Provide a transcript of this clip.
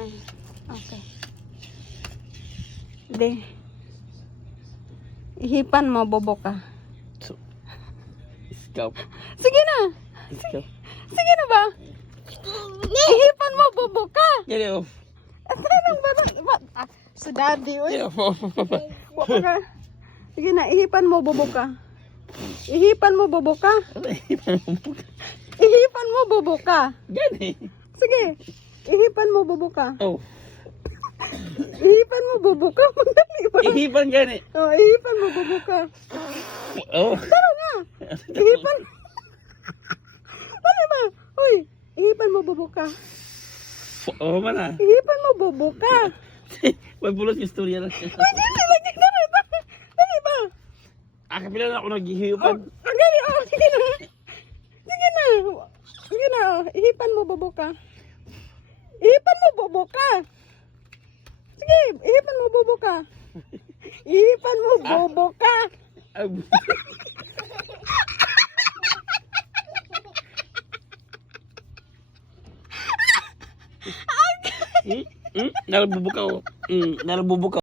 Ay, okay. Hindi. Ihipan mo, bobo ka. Iskaw. Sige na. Iskaw. Sige na ba? Ihipan mo, bobo ka. Get it off. Anong ba? Si daddy, uy. Get it off. Wala ka. Sige na, ihipan mo, bobo ka. Ihipan mo, bobo ka. Ihipan mo, bobo ka. Gani. Sige. Ihipan mo, bobo ka. Oh. Ihipan mo, bobo ka. Madali ba? Ihipan gani. Oh, ihipan mo, bobo ka. Oh. Tara nga. Ihipan. Dali ba? Uy, ihipan mo, bobo ka. Oh, mana. Ihipan mo, bobo ka. May bulos yung storya lang. Uy, dili, lagi na rin. Dali ba? Kapila na ako Oh, naghihiupan. ang gali, oh, sige na. Sige na. Sige na, oh. Ihipan mo, bobo ka. Ihipan mo, bobo ka. Sige, ihipan mo, bobo ka. Ihipan mo, bobo ka. Nalabubukaw. Nalabubukaw.